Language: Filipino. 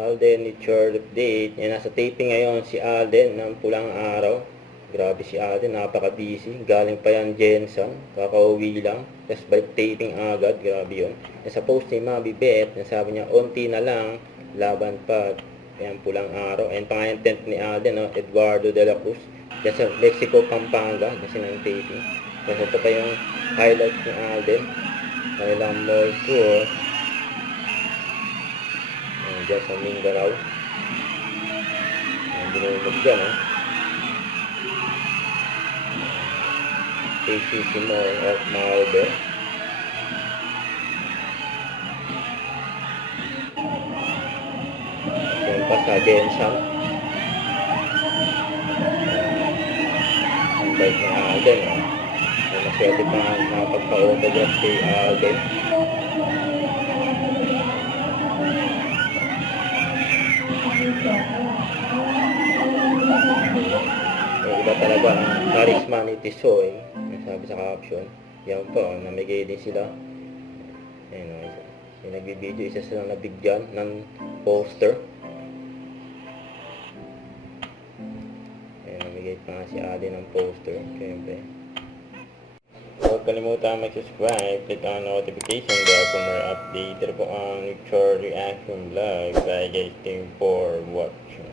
Alden with short update. Yan, nasa taping ngayon si Alden ng Pulang Araw. Grabe si Alden, napaka-busy. Galing pa yan Jensen, kakauwi lang. Tapos balik taping agad, grabe yun. Sa post ni Mami Beth, nasabi niya, unti na lang, laban pa. Yan, Pulang Araw. Ayan pa nga yung tent ni Alden, no? Eduardo de la Cruz. Yan sa Mexico, Pampanga, kasi ng taping. Tapos ito pa yung highlight ni Alden. Kailang mall tour. Diyan sa Mindanao. Ang binulog dyan, ha? KCC Mall of Malbe. Diyan pa sa Jensen. Ang bike ni Alden, ha? Maswerte pa nga nakapagpa-autograph kay Alden. Iba talaga ang charisma ni Tisoy, sabi sa caption. Yan po, namigay din sila. Ayun, yung nagbibideo, isa silang nabigyan ng poster. Ayun, namigay pa nga si Adi ng poster. Siyempre, huwag kalimutan mag-subscribe, click on notification bell for more update. Ito po ang Nick Chor Reaction Vlog. Bye guys, thank you for watching.